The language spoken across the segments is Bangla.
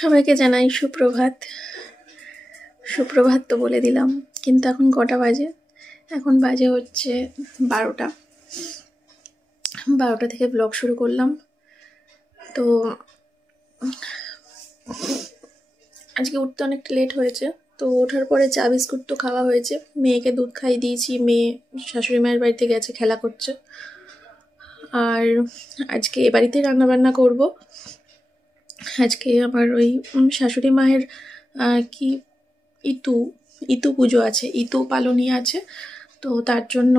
সবাইকে জানাই সুপ্রভাত। সুপ্রভাত তো বলে দিলাম, কিন্তু এখন কটা বাজে? এখন বাজে হচ্ছে 12টা। 12টা থেকে ব্লগ শুরু করলাম। তো আজকে উঠতে অনেকটা লেট হয়েছে। তো ওঠার পরে চা বিস্কুট তো খাওয়া হয়েছে, মেয়েকে দুধ খাইয়ে দিয়েছি, মেয়ে শাশুড়ি মায়ের বাড়িতে গেছে, খেলা করছে। আর আজকে এ বাড়িতেই রান্নাবান্না করব। আজকে আমার ওই শাশুড়ি মায়ের কি ইতু পুজো আছে, ইতু পালনী আছে। তো তার জন্য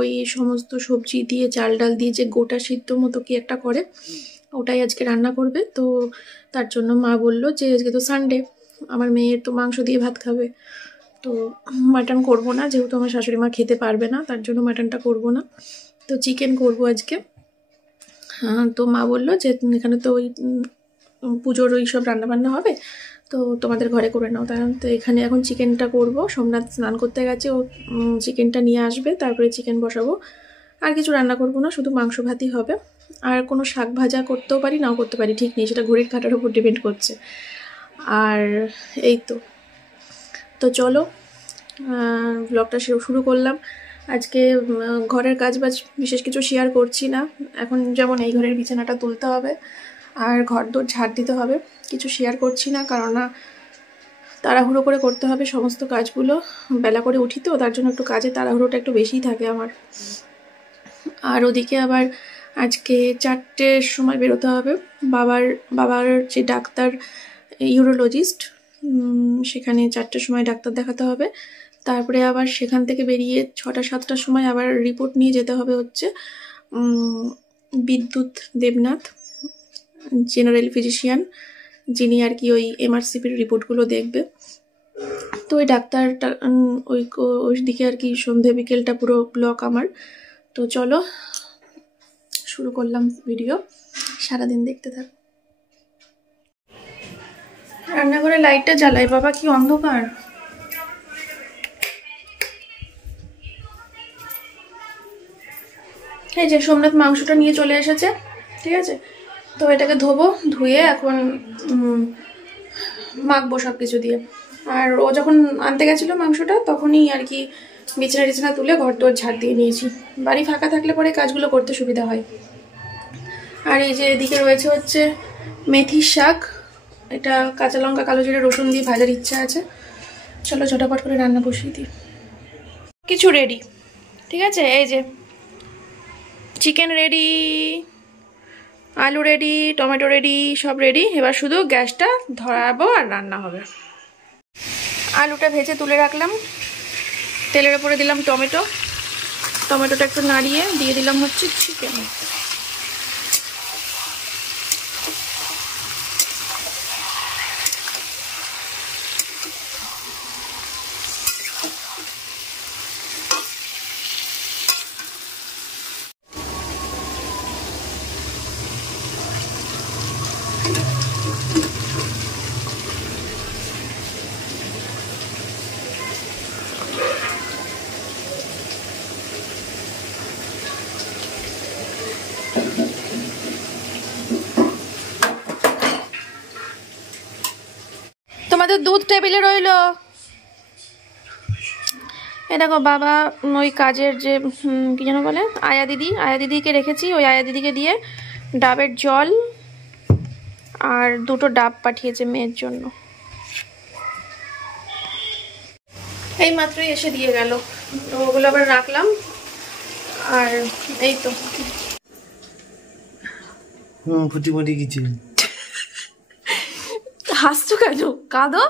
ওই সমস্ত সবজি দিয়ে চাল ডাল দিয়ে যে গোটা সিদ্ধ মতো কি একটা করে, ওটাই আজকে রান্না করবে। তো তার জন্য মা বললো যে আজকে তো সানডে, আমার মেয়ের তো মাংস দিয়ে ভাত খাবে, তো মাটন করব না, যেহেতু আমার শাশুড়ি মা খেতে পারবে না, তার জন্য মাটনটা করব না, তো চিকেন করব আজকে। তো মা বললো যে এখানে তো ওই পুজোর ওই সব রান্নাবান্না হবে, তো তোমাদের ঘরে করে নাও। তো এখানে এখন চিকেনটা করব। সোমনাথ স্নান করতে গেছে, ও চিকেনটা নিয়ে আসবে, তারপরে চিকেন বসাবো। আর কিছু রান্না করব না, শুধু মাংস ভাতই হবে। আর কোনো শাক ভাজা করতেও পারি, নাও করতে পারি, ঠিক নেই, সেটা ঘড়ির কাঁটার উপর ডিপেন্ড করছে। আর এই তো চলো ব্লগটা শুরু করলাম। আজকে ঘরের কাজবাজ বিশেষ কিছু শেয়ার করছি না। এখন যেমন এই ঘরের বিছানাটা তুলতে হবে আর ঘর দোর ঝাড় দিতে হবে, কিছু শেয়ার করছি না, কারণ না তাড়াহুড়ো করে করতে হবে সমস্ত কাজগুলো। বেলা করে উঠি তো, তার জন্য একটু কাজে তাড়াহুড়োটা একটু বেশিই থাকে আমার। আর ওদিকে আবার আজকে 4টের সময় বেরোতে হবে। বাবার যে ডাক্তার, ইউরোলজিস্ট, সেখানে 4টের সময় ডাক্তার দেখাতে হবে। তারপরে আবার সেখান থেকে বেরিয়ে 6টা-7টার সময় আবার রিপোর্ট নিয়ে যেতে হবে হচ্ছে বিদ্যুৎ দেবনাথ, জেনারেল ফিজিশিয়ান, যিনি আর কি ওই এমআরসিপির রিপোর্টগুলো দেখবে। তো ওই ডাক্তারটা ওই দিকে আর কি সন্ধে বিকেলটা পুরো ব্লক আমার। তো চলো শুরু করলাম ভিডিও, সারাদিন দেখতে থাক। রান্নাঘরে লাইটটা জ্বালাই, বাবা কি অন্ধকার। এই যে সোমনাথ মাংসটা নিয়ে চলে এসেছে, ঠিক আছে। তো এটাকে ধোবো, ধুয়ে এখন মাখবো সব কিছু দিয়ে। আর ও যখন আনতে গেছিলো মাংসটা, তখনই আর কি বিছানা টিছানা তুলে ঘর দোর ঝাড় দিয়ে নিয়েছি। বাড়ি ফাঁকা থাকলে পরে কাজগুলো করতে সুবিধা হয়। আর এই যে এদিকে রয়েছে হচ্ছে মেথির শাক, এটা কাঁচা লঙ্কা কালো জিরে রসুন দিয়ে ভাজার ইচ্ছা আছে। চলো ঝটাপট করে রান্না বসিয়ে দিই। কিছু রেডি, ঠিক আছে। এই যে চিকেন রেডি, আলু রেডি, টমেটো রেডি, সব রেডি। এবার শুধু গ্যাসটা ধরাবো আর রান্না হবে। আলুটা ভেজে তুলে রাখলাম, তেলের উপরে দিলাম টমেটোটা একটু নাড়িয়ে দিয়ে দিলাম হচ্ছে চিকেন। তোমাদের দুধ টেবিলে রইলো। এ দেখো বাবা ওই কাজের যে কি যেন বলে, আয়া দিদিকে রেখেছি, ওই আয়া দিদিকে দিয়ে ডাবের জল আর 2টো ডাব পাঠিয়েছে মেয়ের জন্য। এই মাত্রই এসে দিয়ে গেল, তো ওগুলো আবার রাখলাম। আর এই তো ফুটি কিছু হাসছো কেন? কাঁদো,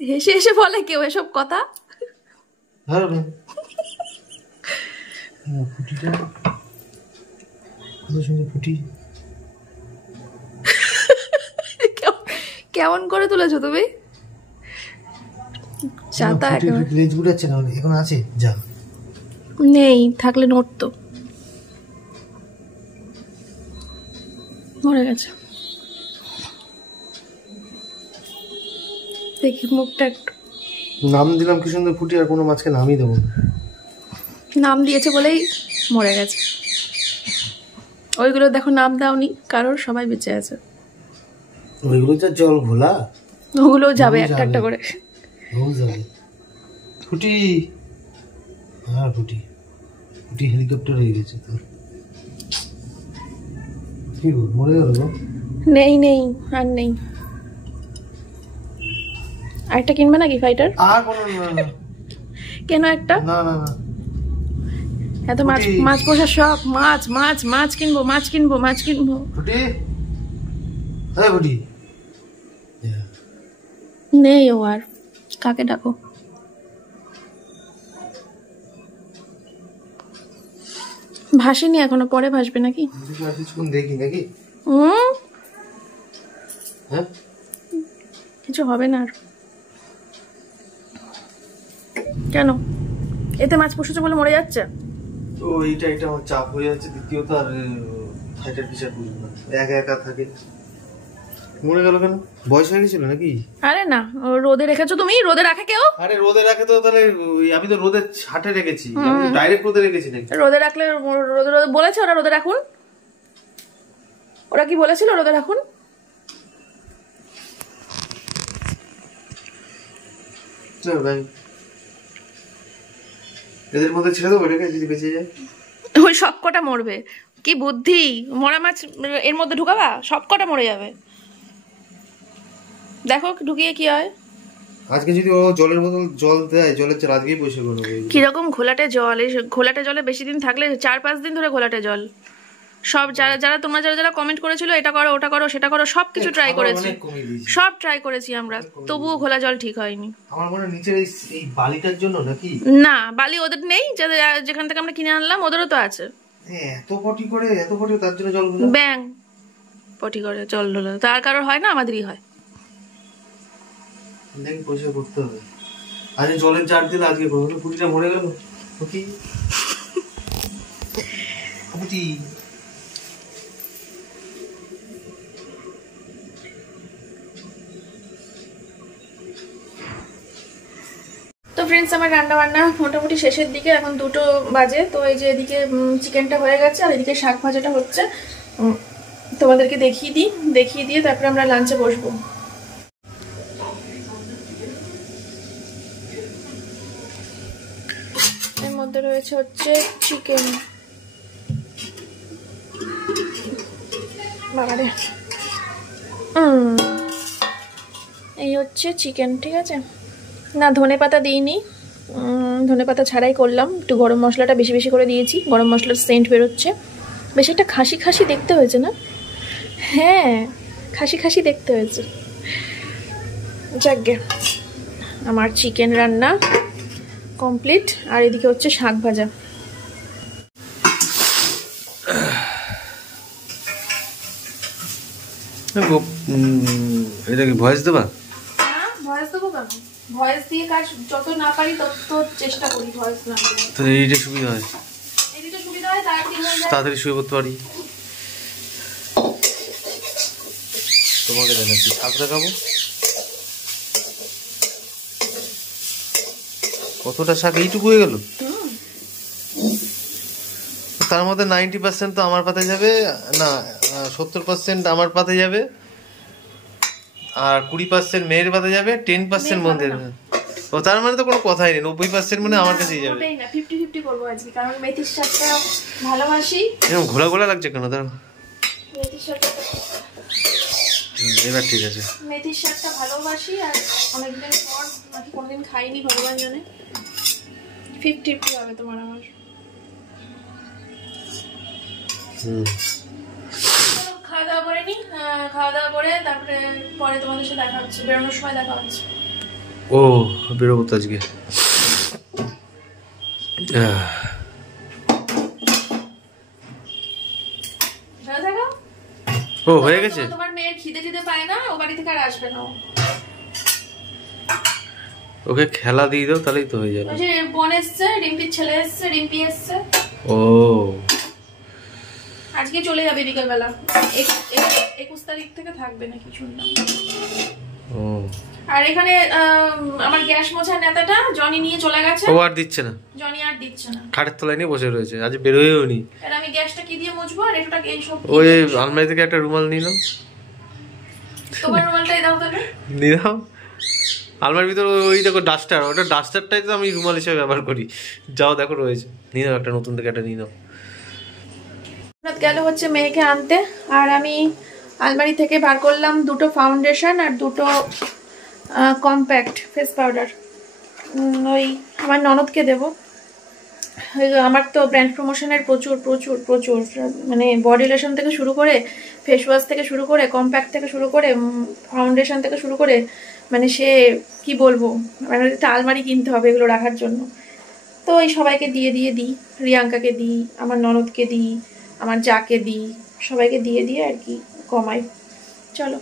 হেসে হেসে বলে কেউ এসব কথা। ফুটিটা কত সুন্দর ফুটি। কেমন করে তুলেছো তুমি? চাতা লেজ বুড়াচ্ছে না, এখন আছে যা নেই, থাকলে নড়তো, মরে গেছে। দেখি মুখটা একটু। নাম দিলাম কি সুন্দর ফুটি, আর কোনো মাছকে নামই দেবো না। নাম দিয়েছে বলেই মরে গেছে। ওইগুলো দেখো নাম দাওনি কারোর, সবাই বেঁচে আছে। ওইগুলো যা জল ঘোলা, ওগুলো যাবে একটা একটা করে। যাবে ফুটি। হ্যাঁ ফুটি, ফুটি হেলিকপ্টার হয়ে গেছে তো। কি মরে গেল? নেই নেই আর নেই। আরেকটা কিনবে নাকি ফাইটার? আর কোনো না। কেন একটা? না না না, এত মাছ মাছ পোষার শখ, মাছ মাছ মাছ কিনবো মাছ কিনবো মাছ কিনবো। ফুটি, হ্যাঁ ফুটি নেই ও আর। কাকে ডাকো? ভাসেনি এখনো, পরে ভাসবে নাকি? কিছুক্ষণ দেখি নাকি। হ্যাঁ কিছু হবে না আর। কেন? এতে মাছ পুষেছে বলে মরে যাচ্ছে? তো এইটা আমার চাপ হয়ে যাচ্ছে। দ্বিতীয়ত আর ফাইটার ফিচার বুঝবো না, একা একা থাকে। মরে গেল কেন? বয়স হয়ে গেছিল নাকি? আরে না, রোদে রেখেছো তুমি? রোদে রাখে কেউ? আরে রোদে রাখে তো তাহলে আমি তো রোদে ছাটে রেখেছি, আমি তো ডাইরেক্ট রোদে রেখেছি নাকি? রোদে রাখলে রোদে রোদে বলেছে ওরা রোদে রাখুন? ওরা কি বলেছিল রোদে রাখুন? এদের মধ্যে ছেড়ে দেবো এটাকে, যদি বেঁচে যায়। ওই সব কটা মরবে। কি বুদ্ধি! মরা মাছ এর মধ্যে ঢুকাবা, সব কটা মরে যাবে। দেখো ঢুকিয়ে কি হয়। আজকে যদি ও জলের বোতল জল দেয়, জলের চাল আজকেই পয়সা করে নেবে। কিরকম ঘোলাটে জল! এই ঘোলাটে জলে বেশি দিন থাকলে 4-5 দিন ধরে ঘোলাটে জল। সব যারা যারা তোমরা যারা যারা কমেন্ট করেছিল এটা করো ওটা করো সেটা করো, সবকিছু ট্রাই করেছি, সব ট্রাই করেছি আমরা, তবুও ঘোলা জল ঠিক হয়নি। আমার মনে নিচের এই বালিটার জন্য নাকি? না, বালি ওদের নেই, যাদের যেখান থেকে আমরা কিনে আনলাম ওদেরও তো আছে। এত পটি করে তার জন্য জল ঘোলা? ব্যাং পটি করে জল ঢোলা, তার কারোর হয় না, আমাদেরই হয়। দেখি পয়সা করতে হবে। আজ জলের জার দিলে আজকে করবো। পুটিটা মরে গেল। পুটি পুটি তো ফ্রেন্ডস, আমার রান্না বান্না মোটামুটি শেষের দিকে, এখন 2টো বাজে। তো এই যে এদিকে চিকেনটা হয়ে গেছে আর এদিকে শাক ভাজাটা হচ্ছে, তোমাদেরকে দেখিয়ে দিয়ে তারপরে আমরা লাঞ্চে বসবো। এর মধ্যে রয়েছে হচ্ছে চিকেন। বাবারে, এই হচ্ছে চিকেন, ঠিক আছে। না, ধনে পাতা দিইনি, ধনে পাতা ছাড়াই করলাম। একটু গরম মশলাটা বেশি বেশি করে দিয়েছি, গরম মশলার সেন্ট বেরোচ্ছে। বেশ একটা খাসি খাসি দেখতে হয়েছে না? হ্যাঁ, খাসি খাসি দেখতে হয়েছে। যাকগে, আমার চিকেন রান্না কমপ্লিট। আর এদিকে হচ্ছে শাক ভাজা। এটা কি ভয়েস দেবা? ভয়েস দেবো কেন? ভয়েস দিয়ে কাজ যত না পারি তত চেষ্টা করি ভয়েস না দিয়ে। তাহলে এইটা সুবিধা হয়, এদিকে সুবিধা হয়, তাড়াতাড়ি শুয়ে পড়তে পারি। তোমাকে দেখাচ্ছি, শাক দেখাবো। কতটা শাক এইটুকু হয়ে গেল? তার মধ্যে 90% তো আমার পাতে যাবে, না 70% আমার পাতে যাবে, আর 20% মেয়ের পাতে যাবে, 10% মন্দির। ও তার মানে তো কোনো কথাই নেই, 90% মানে আমার কাছেই যাবে। 50-50 করবো আজকে, কারণ মেথির শাকটা ভালোবাসি। এরকম ঘোলা ঘোলা লাগছে কেন? দাঁড়াও, মেথির শাকটা এবার ঠিক আছে। মেথির শাকটা ভালোবাসি, আর অনেকদিন পর নাকি কোনোদিন খাইনি, ভগবান জানে। 50-50 হবে তোমার আমার। খাওয়া দাওয়া করে নি, খাওয়া দাওয়া করে তারপরে পরে তোমাদের সাথে দেখা হচ্ছে, বেরোনোর সময় দেখা হচ্ছে। ও বেরোবো তো আজকে। ও হয়ে গেছে। তোমার মেয়ের খিদে পায় না, ও বাড়ি থেকে আর আসবে না। ওকে খেলা দিয়ে দাও, তাহলেই তো হয়ে যাবে। ওই যে বোন এসছে, রিম্পির ছেলে এসছে, রিম্পি এসছে। ও আজকে চলে যাবে বিকেলবেলা, 21 তারিখ থেকে থাকবে নাকি শুনলাম। ও আর এখানে আমার গ্যাস মোছার নেতাটা জনি নিয়ে চলে গেছে। ও আর দিচ্ছে না, জনি আর দিচ্ছে না, খাটের তলায় নিয়ে বসে রয়েছে, আজ বেরোয়ও নি। আর আমি গ্যাসটা কি দিয়ে মুছবো? আর এটা এই সব ওই আলমারি থেকে একটা রুমাল নিলাম, তোমার রুমালটাই দাও তাহলে। নিলাম আলমারির ভিতরে, ওই দেখো ডাস্টার, ওটা ডাস্টারটাই তো আমি রুমাল হিসেবে ব্যবহার করি। যাও দেখো রয়েছে, নিয়ে নাও একটা, নতুন থেকে একটা নিয়ে নাও। গেল হচ্ছে মেয়েকে আনতে, আর আমি আলমারি থেকে বার করলাম দুটো ফাউন্ডেশন আর দুটো কম্প্যাক্ট ফেস পাউডার। ওই আমার ননদকে দেবো। আমার তো ব্র্যান্ড প্রমোশনের প্রচুর প্রচুর প্রচুর মানে বডি লোশন থেকে শুরু করে, ফেস ওয়াশ থেকে শুরু করে, কম্প্যাক্ট থেকে শুরু করে, ফাউন্ডেশন থেকে শুরু করে, মানে সে কি বলবো, মানে একটা আলমারি কিনতে হবে এগুলো রাখার জন্য। তো এই সবাইকে দিয়ে দিয়ে দিই, রিয়াঙ্কাকে দিই, আমার ননদকে দিই, আমার যাকে দিই, সবাইকে দিয়ে দিয়ে আর কি কমাই। চলো,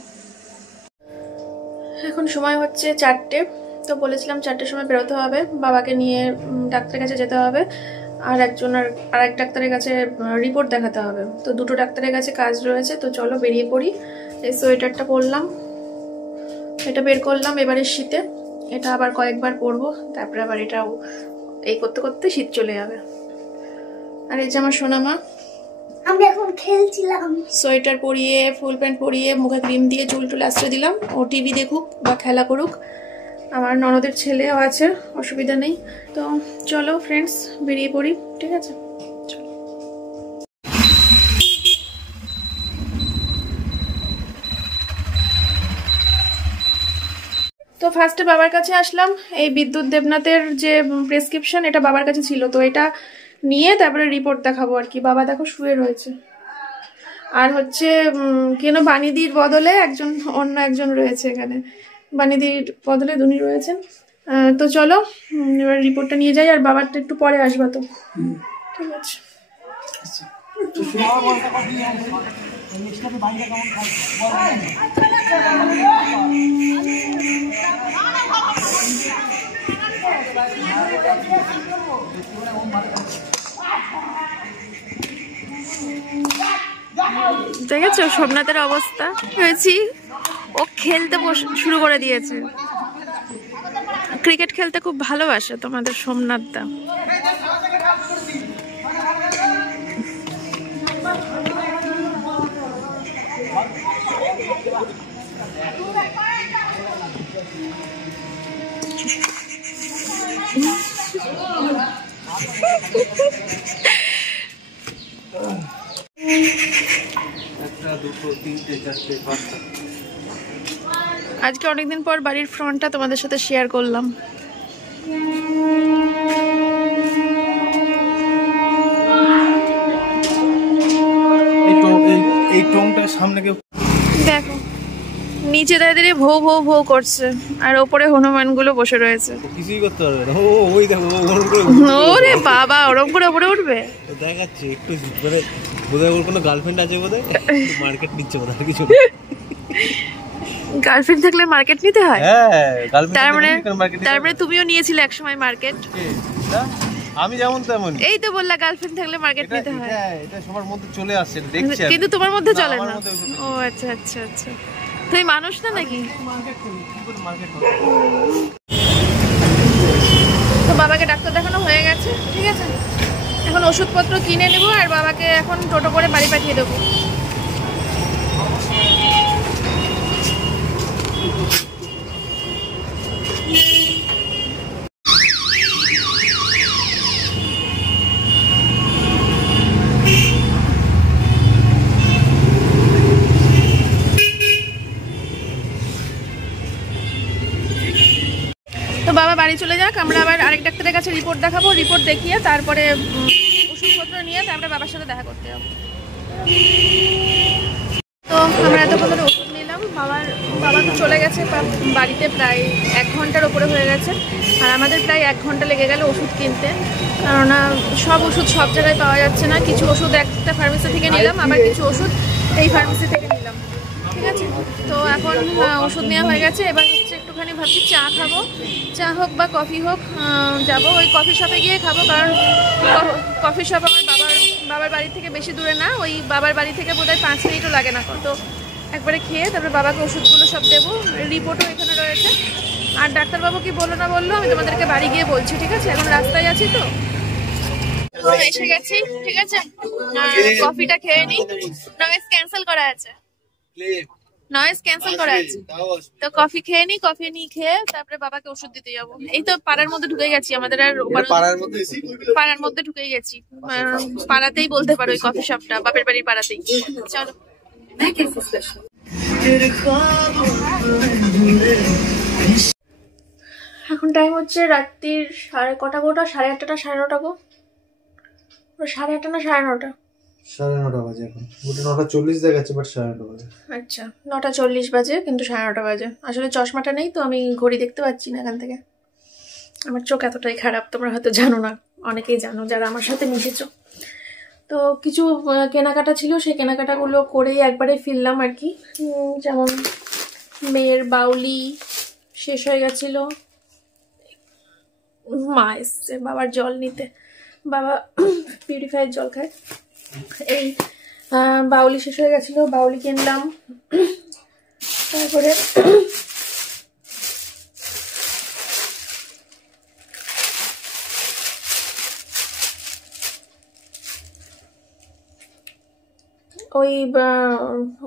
এখন সময় হচ্ছে 4টে। তো বলেছিলাম 4টের সময় বেরোতে হবে, বাবাকে নিয়ে ডাক্তারের কাছে যেতে হবে, আর এক ডাক্তারের কাছে রিপোর্ট দেখাতে হবে। তো দুটো ডাক্তারের কাছে কাজ রয়েছে, তো চলো বেরিয়ে পড়ি। এই সোয়েটারটা পরলাম, এটা বের করলাম এবারে শীতে, এটা আবার কয়েকবার পরবো, তারপরে আবার এটাও এই করতে করতে শীত চলে যাবে। আর এই যে আমার সোনামা, আমি এখন খেলছিলাম, সোয়েটার পরিয়ে, ফুল প্যান্ট পরিয়ে, মুখে ক্রিম দিয়ে চুল টুল আশ্রয় দিলাম। ও টিভি দেখুক বা খেলা করুক, আমার ননদের ছেলেও আছে, অসুবিধা নেই। তো চলো ফ্রেন্ডস, বেরিয়ে পড়ি, ঠিক আছে? চলো। তো ফার্স্টে বাবার কাছে আসলাম। এই বিদ্যুৎ দেবনাথের যে প্রেসক্রিপশন, এটা বাবার কাছে ছিল, তো এটা নিয়ে তারপরে রিপোর্ট দেখাবো আর কি। বাবা দেখো শুয়ে রয়েছে, আর হচ্ছে কেন বানিদির বদলে অন্য একজন রয়েছে এখানে, বানিদির বদলে দুনি রয়েছেন। তো চলো এবার রিপোর্টটা নিয়ে যাই, আর বাবারটা একটু পরে আসবা। তো ঠিক আছে। দেখেছো সোমনাথের অবস্থা হয়েছি, ও খেলতে শুরু করে দিয়েছে, ক্রিকেট খেলতে খুব ভালোবাসে তোমাদের সোমনাথ দা। আজকে অনেকদিন পর বাড়ির ফ্রন্টটা তোমাদের সাথে শেয়ার করলাম। এই টোনটার সামনে কেউ দেখো, নিচে দাঁড়িয়ে ভৌ ভৌ ভৌ করছে, আর ওপরে হনুমান গুলো বসে রয়েছে। কিছুই করতে পারবে না। ওই দেখো, ওরে বাবা, ওরকম করে ওপরে উঠবে দেখাচ্ছে একটু, মানে বোধহয় ওর কোনো গার্লফ্রেন্ড আছে বোধহয়, মার্কেট নিচ্ছে বোধহয় কিছু। গার্লফ্রেন্ড থাকলে মার্কেট নিতে হয়? হ্যাঁ, তার মানে তুমিও নিয়েছিলে একসময় মার্কেট। আমি যেমন তেমন। এই তো বললা গার্লফ্রেন্ড থাকলে মার্কেট নিতে হয়। এটা সবার মধ্যে চলে আসছে, দেখছি, কিন্তু তোমার মধ্যে চলে না। ও আচ্ছা আচ্ছা আচ্ছা, তুমি মানুষ না নাকি? তো বাবাকে ডাক্তার দেখানো হয়ে গেছে, ঠিক আছে? এখন ওষুধপত্র কিনে নেবো, আর বাবাকে এখন টোটো করে বাড়ি পাঠিয়ে দেবো। তো বাবা বাড়ি চলে যাক, আমরা আবার আরেক ডাক্তারের কাছে রিপোর্ট দেখাবো, রিপোর্ট দেখিয়ে তারপরে ওষুধপত্র নিয়ে তারপরে বাবার সাথে দেখা করতে যাবো। তো আমরা এতক্ষণ ধরে ওষুধ নিলাম, বাবা তো চলে গেছে বাড়িতে, প্রায় 1 ঘন্টার ওপরে হয়ে গেছে, আর আমাদের প্রায় 1 ঘন্টা লেগে গেল ওষুধ কিনতে, কেননা সব ওষুধ সব জায়গায় পাওয়া যাচ্ছে না। কিছু ওষুধ একটা ফার্মেসি থেকে নিলাম, আবার কিছু ওষুধ এই ফার্মেসি থেকে নিলাম, ঠিক আছে? তো এখন ওষুধ নেওয়া হয়ে গেছে, এবার হচ্ছে একটুখানি ভাবছি চা খাবো, চা হোক বা কফি হোক, যাবো ওই কফি শপে গিয়ে খাবো, কারণ কফি শপ আমার বাবার বাড়ি থেকে বেশি দূরে না, ওই বাবার বাড়ি থেকে বোধহয় 5 মিনিটও লাগে না। তো একবারে খেয়ে তারপরে বাবাকে ওষুধগুলো সব দেবো, রিপোর্টও এখানে রয়েছে। আর ডাক্তারবাবু কি বললো না বললো আমি তোমাদেরকে বাড়ি গিয়ে বলছি, ঠিক আছে? এখন রাস্তায় আছি, তো এসে গেছি, ঠিক আছে? কফিটা খেয়ে নিই, ক্যান্সেল করা আছে। নয়েজ ক্যান্সেল করা আছে। তো কফি খেয়ে নি, কফি নিয়ে খেয়ে তারপরে বাবাকে ওষুধ দিতে যাবো। এই তো পাড়ার মধ্যে ঢুকে গেছি, আমাদের আর পাড়ার মধ্যে ঢুকে গেছি, পাড়াতেই বলতে পারো, ওই কফি শপটা বাপের বাড়ির পাড়াতেই। চলো। এখন টাইম হচ্ছে রাত্রির সাড়ে কটা গোটা, 8:30 9:30 গো, 8:30 না 9:30? 9:30 বাজে এখন, ওটা 9:40 দেখাচ্ছে, বাট 9:30 বাজে। আচ্ছা 9:40 বাজে, কিন্তু 9:30 বাজে। আসলে চশমাটা নেই তো, আমি ঘড়ি দেখতে পাচ্ছি না এখান থেকে। আমার চোখ এতটাই খারাপ, তোমরা হয়তো জানো না, অনেকেই জানো যারা আমার সাথে মিশেছো। তো কিছু কেনাকাটা ছিল, সেই কেনাকাটাগুলো করেই একবারে ফিরলাম আর কি। যেমন মেয়ের বাউলি শেষ হয়ে গেছিল, মা এসছে বাবার জল নিতে, বাবা পিউরিফায়ার জল খায়। এই বাউলি শেষ হয়ে গেছিল, বাউলি কিনলাম। তারপরে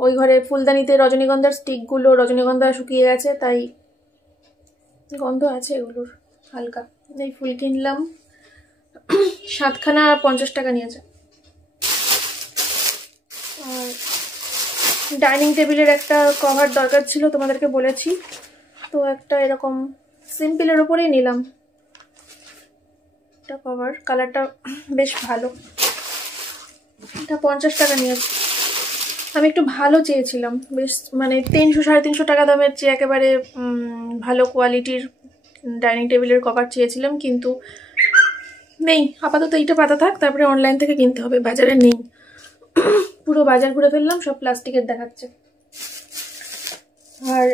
ওই ঘরে ফুলদানিতে রজনীগন্ধার স্টিকগুলো, রজনীগন্ধা শুকিয়ে গেছে তাই গন্ধ আছে এগুলোর হালকা। এই ফুল কিনলাম, 7খানা 50 টাকা নিয়েছে। আর ডাইনিং টেবিলের একটা কভার দরকার ছিল, তোমাদেরকে বলেছি, তো একটা এরকম সিম্পলের ওপরেই নিলাম একটা কভার, কালারটা বেশ ভালো। এটা 50 টাকা নিয়েছে। আমি একটু ভালো চেয়েছিলাম, বেশ মানে 300 350 টাকা দামের চেয়ে একেবারে ভালো কোয়ালিটির ডাইনিং টেবিলের কভার চেয়েছিলাম, কিন্তু নেই। আপাতত এইটা পাতা থাক, তারপরে অনলাইন থেকে কিনতে হবে, বাজারে নেই। পুরো বাজার ঘুরে ফেললাম, সব প্লাস্টিকের দেখাচ্ছে। আর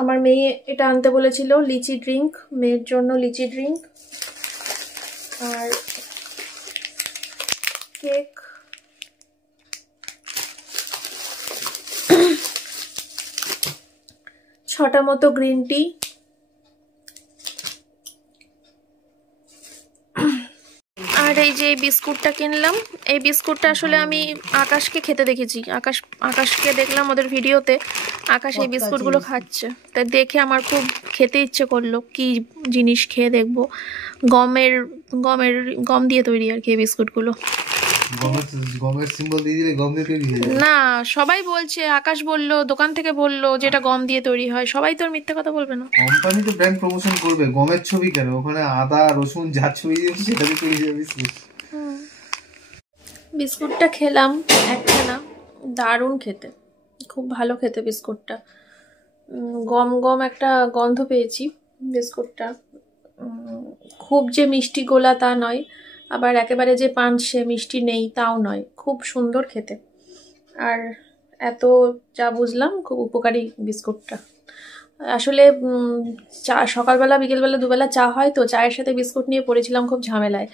আমার মেয়ে এটা আনতে বলেছিল, লিচি ড্রিঙ্ক, মেয়ের জন্য লিচি ড্রিঙ্ক। আর কেক, ছটা মতো গ্রিন টি। আর এই যে এই বিস্কুটটা কিনলাম, এই বিস্কুটটা আসলে আমি আকাশকে খেতে দেখেছি, আকাশকে দেখলাম ওদের ভিডিওতে, আকাশ এই বিস্কুটগুলো খাচ্ছে, তাই দেখে আমার খুব খেতে ইচ্ছে করলো। কি জিনিস খেয়ে দেখবো, গম দিয়ে তৈরি আর কি এই বিস্কুটগুলো। গমের সিম্বল দিয়ে দিলে গম দিয়ে তৈরি হয়ে যায় না, সবাই বলছে, আকাশ বললো, দোকান থেকে বললো যেটা গম দিয়ে তৈরি হয়। সবাই তো আর মিথ্যে কথা বলবে না, কোম্পানি তো ব্র্যান্ড প্রমোশন করবে, গমের ছবি কেন, ওখানে আদা রসুন যা ছবি দিয়েছে সেটা দিয়ে তৈরি হবে বিস্কুট। বিস্কুটটা খেলাম একখানা, দারুণ খেতে, খুব ভালো খেতে বিস্কুটটা। গম গম একটা গন্ধ পেয়েছি বিস্কুটটা। খুব যে মিষ্টি গোলা তা নয়, আবার একেবারে যে পানসে মিষ্টি নেই তাও নয়, খুব সুন্দর খেতে। আর এত যা বুঝলাম খুব উপকারী বিস্কুটটা। আসলে চা সকালবেলা বিকেলবেলা দুবেলা চা হয়, তো চায়ের সাথে বিস্কুট নিয়ে পড়েছিলাম খুব ঝামেলায়।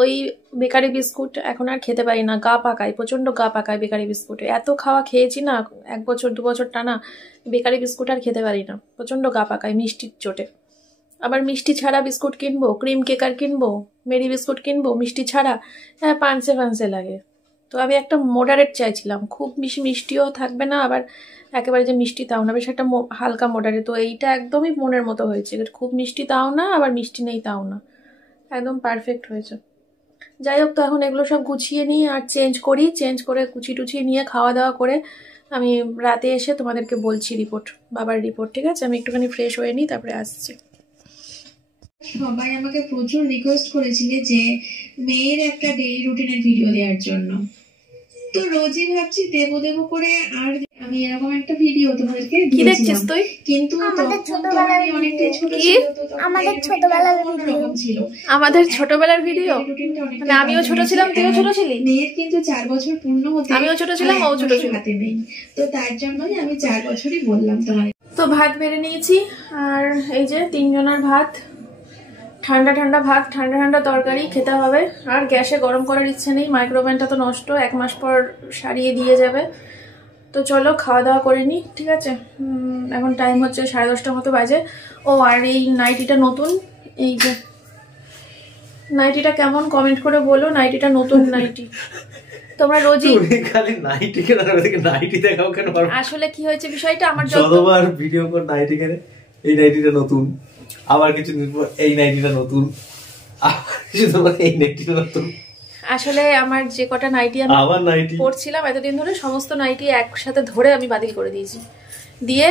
ওই বেকারি বিস্কুট এখন আর খেতে পারি না, গা পাকায়, প্রচণ্ড গা পাকায় বেকারি বিস্কুটে। এত খাওয়া খেয়েছি না 1 বছর 2 বছর টানা, বেকারি বিস্কুট আর খেতে পারি না, প্রচণ্ড গা পাকায় মিষ্টির চোটে। আবার মিষ্টি ছাড়া বিস্কুট কিনবো, ক্রিম কেকার কিনবো, মেরি বিস্কুট কিনবো মিষ্টি ছাড়া, হ্যাঁ পানসে লাগে। তো আমি একটা মডারেট চাইছিলাম, খুব বেশি মিষ্টিও থাকবে না, আবার একেবারে যে মিষ্টি তাও না, বেশ একটা হালকা মডারেট। তো এইটা একদমই মনের মতো হয়েছে, খুব মিষ্টি তাও না, আবার মিষ্টি নেই তাও না, একদম পারফেক্ট হয়েছে। যাই হোক, তো এখন এগুলো সব গুছিয়ে নিই আর চেঞ্জ করে গুছিয়ে টুছিয়ে নিয়ে খাওয়া দাওয়া করে আমি রাতে এসে তোমাদেরকে বলছি বাবার রিপোর্ট। ঠিক আছে, আমি একটুখানি ফ্রেশ হয়ে নিই, তারপরে আসছি। সবাই আমাকে প্রচুর রিকোয়েস্ট করেছিলে যে মেয়ের একটা ডেইলি রুটিনের ভিডিও দেওয়ার জন্য, তো রোজই ভাবছি দেবো করে, আর আমি এরকম একটা ভিডিও তোমাদেরকে কি দেখছিস তুই? কিন্তু আমাদের ছোটবেলার অনেকটাই ছোট কি? ছিল, তো আমাদের ছোটবেলার ভিডিও ছিল, আমাদের ছোটবেলার ভিডিও, রুটিনটা অনেকটা মানে আমিও ছোট ছিলাম, তুইও ছোট ছিলি? মেয়ের কিন্তু 4 বছর পূর্ণ হতে, আমিও ছোট ছিলাম, ও ছোট ছিল, হাতে নেই, তো তার জন্যই আমি 4 বছরই বললাম তোমার। তো ভাত বেড়ে নিয়েছি, আর এই যে 3 জনের ভাত, ঠান্ডা ঠান্ডা ভাত, ঠান্ডা ঠান্ডা তরকারি খেতে হবে। আর গ্যাসে গরম করার ইচ্ছে নেই, মাইক্রোওভেনটা তো নষ্ট, 1 মাস পর সারিয়ে দিয়ে যাবে। তো চলো খাওয়া দাওয়া করে নিই, ঠিক আছে? এখন টাইম হচ্ছে 10:30 মতো বাজে। ও আর এই নাইটিটা নতুন, এই যে নাইটিটা কেমন কমেন্ট করে বলো, নাইটিটা নতুন নাইটি, তোমরা রোজই খালি নাইটি কেন নাইটি দেখাও কেন? আসলে কি হয়েছে বিষয়টা, আমার যতবার ভিডিও কর নাইটি কেন, এই নাইটিটা নতুন, আবার কিছু এই নাইটিটা নতুন, এই নাইটিটা নতুন। আসলে আমার যে কটা নাইটি আমি পরছিলাম এতদিন ধরে, সমস্ত নাইটি একসাথে ধরে আমি বাতিল করে দিয়েছি, দিয়ে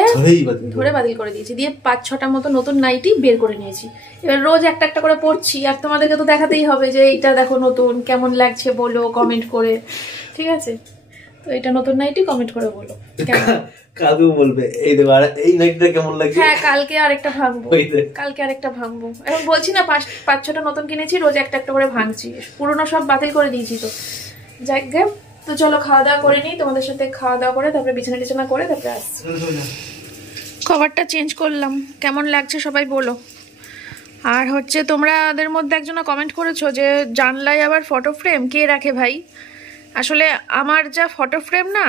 ধরে বাতিল করে দিয়েছি, দিয়ে 5-6টা মতো নতুন নাইটি বের করে নিয়েছি। এবার রোজ একটা একটা করে পরছি, আর তোমাদেরকে তো দেখাতেই হবে যে এইটা দেখো নতুন, কেমন লাগছে বলো কমেন্ট করে, ঠিক আছে? তো এটা নতুন নাইটি, কমেন্ট করে বলো কেমন। কাদু বলবে এই দেখো আর এই নাইটিটা কেমন লাগছে। হ্যাঁ, কালকে আরেকটা ভাঙবো, এখন বলছি না 5-6টা নতুন কিনেছি, রোজ একটা একটা করে ভাঙছি, পুরোনো সব বাতিল করে দিয়েছি। তো যাক গে, তো চলো খাওয়া দাওয়া করে নিই, তোমাদের সাথে খাওয়া দাওয়া করে তারপরে বিছানা টিছানা করে তারপরে আসছি। কভারটা চেঞ্জ করলাম, কেমন লাগছে সবাই বলো। আর হচ্ছে তোমাদের মধ্যে একজনা কমেন্ট করেছো যে জানলায় আবার ফটো ফ্রেম কে রাখে ভাই। আসলে আমার যা ফটো ফ্রেম না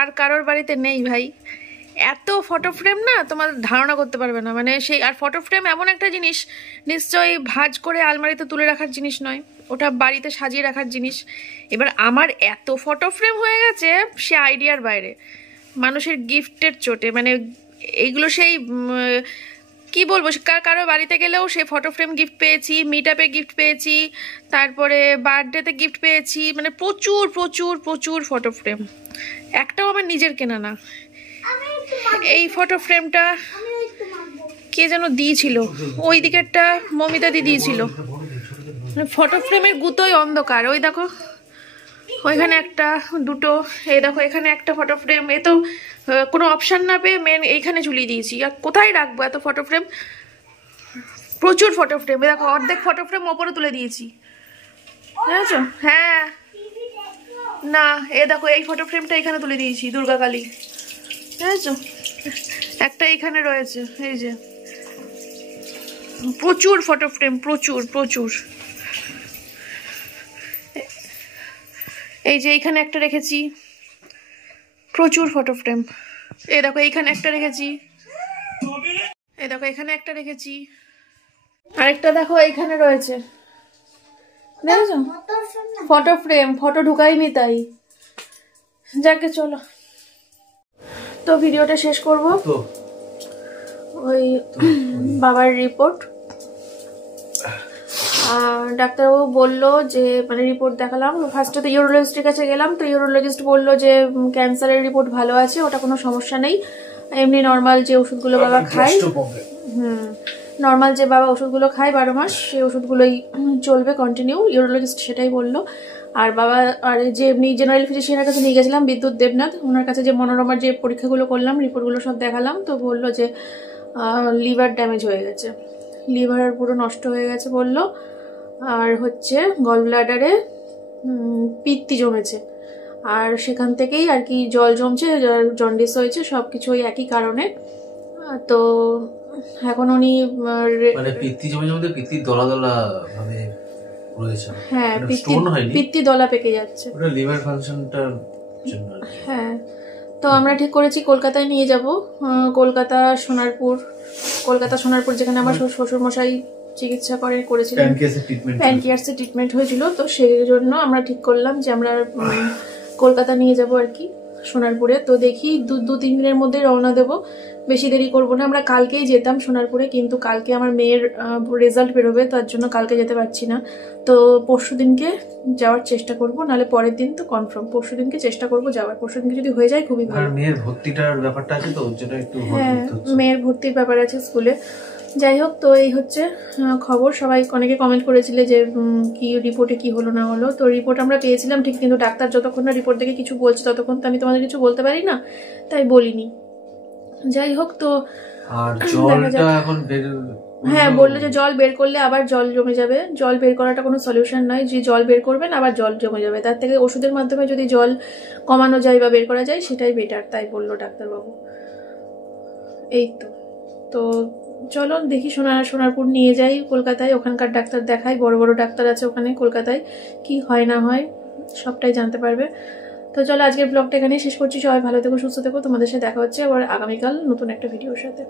আর কারোর বাড়িতে নেই ভাই, এত ফটো ফ্রেম না তোমার ধারণা করতে পারবে না। মানে সেই, আর ফটো ফ্রেম এমন একটা জিনিস নিশ্চয়ই ভাঁজ করে আলমারিতে তুলে রাখার জিনিস নয়, ওটা বাড়িতে সাজিয়ে রাখার জিনিস। এবার আমার এত ফটো ফ্রেম হয়ে গেছে সে আইডিয়ার বাইরে, মানুষের গিফটের চোটে। মানে এইগুলো সেই কি বলবো, কারো বাড়িতে গেলেও সে ফটো ফ্রেম গিফট পেয়েছি, মিট আপে গিফট পেয়েছি, তারপরে বার্থডেতে গিফট পেয়েছি, মানে প্রচুর প্রচুর প্রচুর ফটো ফ্রেম, একটাও আমার নিজের কেনা না। এই ফটো ফ্রেমটা কে যেন দিয়েছিল, ওই দিকেরটা মমিতা দি দিয়েছিল। ফটো ফ্রেমের গুতোই অন্ধকার, ওই দেখো ওইখানে একটা, দুটো, এই দেখো এখানে একটা ফটো ফ্রেম। এ তো কোনো অপশান না পেয়ে মেন এইখানে ঝুলিয়ে দিয়েছি, আর কোথায় রাখবো এত ফটো ফ্রেম, প্রচুর ফটো ফ্রেম। এ দেখো অর্ধেক ফটো ফ্রেম ওপরে তুলে দিয়েছি, বুঝেছো? হ্যাঁ না, এ দেখো এই ফটো ফ্রেমটা এখানে তুলে দিয়েছি, দুর্গা কালী, বুঝেছো? একটা এখানে রয়েছে, এই যে প্রচুর ফটো ফ্রেম, প্রচুর প্রচুর। এই যে এইখানে একটা রেখেছি, প্রচুর ফটো ফ্রেম। এই দেখো এইখানে একটা রেখেছি, এই দেখো এখানে একটা রেখেছি, আরেকটা দেখো এইখানে রয়েছে, দেখেছো? ফটো ফ্রেম, ফটো ঢুকাইনি তাই। যাকে চলো, তো ভিডিওটা শেষ করব। ওই বাবার রিপোর্ট, ডাক্তারবাবু বললো যে, মানে রিপোর্ট দেখালাম, ফার্স্টে তো ইউরোলজিস্টের কাছে গেলাম, তো ইউরোলজিস্ট বললো যে ক্যান্সারের রিপোর্ট ভালো আছে, ওটা কোনো সমস্যা নেই, এমনি নর্মাল যে ওষুধগুলো বাবা খায়, নর্মাল যে বাবা ওষুধগুলো খায় 12 মাস, সেই ওষুধগুলোই চলবে কন্টিনিউ, ইউরোলজিস্ট সেটাই বললো। আর বাবা, আর যে এমনি জেনারেল ফিজিশিয়ানের কাছে নিয়ে গেছিলাম বিদ্যুৎ দেবনাথ, ওনার কাছে যে মনোরমার যে পরীক্ষাগুলো করলাম, রিপোর্টগুলো সব দেখালাম, তো বললো যে লিভার ড্যামেজ হয়ে গেছে, লিভার আর পুরো নষ্ট হয়ে গেছে বললো। আর হচ্ছে গল ব্লাডারে পিত্তি জমেছে, আর সেখান থেকেই আর কি জল জমছে, জন্ডিস হয়েছে, সবকিছু ওই একই কারণে। তো এখন উনি মানে পিত্তি জমে জমে পিত্তি দলা দলা ভাবে রয়েছে। হ্যাঁ, পিত্তি দলা পেকে যাচ্ছে, ওটা লিভার ফাংশনটার জন্য। হ্যাঁ, তো আমরা ঠিক করেছি কলকাতায় নিয়ে যাব, কলকাতা সোনারপুর, যেখানে আমার শ্বশুর মশাই চিকিৎসা করেছিলেন, প্যানক্রিয়াসের ট্রিটমেন্ট হয়েছিল। তো সেই জন্য আমরা ঠিক করলাম যে আমরা কলকাতা নিয়ে যাব আর কি, সোনারপুরে। তো দেখি 2-3 দিনের মধ্যে রওনা দেব, বেশি দেরি করব না। আমরা কালকেই যেতাম সোনারপুরে, কিন্তু কালকে আমার মেয়ের রেজাল্ট বেরোবে, তার জন্য কালকে যেতে পারছি না। তো পরশু দিনকে যাওয়ার চেষ্টা করব, নাহলে পরের দিন তো কনফার্ম, পরশু দিনকে চেষ্টা করব যাওয়ার। পরশু দিনকে যদি হয়ে যায় খুবই ভালো। মেয়ের ভর্তিটার ব্যাপারটা আছে তো, ওর জন্য একটু হ্যাঁ, মেয়ের ভর্তির ব্যাপার আছে স্কুলে। যাই হোক, তো এই হচ্ছে খবর। সবাই অনেকে কমেন্ট করেছিলে যে কি রিপোর্টে কি হলো না হলো। তো রিপোর্ট আমরা পেয়েছিলাম ঠিক, কিন্তু ডাক্তার যতক্ষণ না রিপোর্ট দেখে কিছু বলছে ততক্ষণ তো আমি তোমাদের কিছু বলতে পারি না, তাই বলিনি। যাই হোক, তো হ্যাঁ বললো যে জল বের করলে আবার জল জমে যাবে, জল বের করাটা কোনো সলিউশন নয়, যে জল বের করবেন আবার জল জমে যাবে, তার থেকে ওষুধের মাধ্যমে যদি জল কমানো যায় বা বের করা যায় সেটাই বেটার, তাই বললো ডাক্তারবাবু। এই তো চলো দেখি সোনারপুর নিয়ে যাই, কলকাতায়, ওখানকার ডাক্তার দেখাই, বড় বড় ডাক্তার আছে ওখানে কলকাতায়, কি হয় না হয় সবটাই জানতে পারবে। তো চলো আজকের ব্লগটা এখানেই শেষ করছি। সবাই ভালো থেকো, সুস্থ থেকো, তোমাদের সাথে দেখা হচ্ছে আবার আগামীকাল নতুন একটা ভিডিওর সাথে।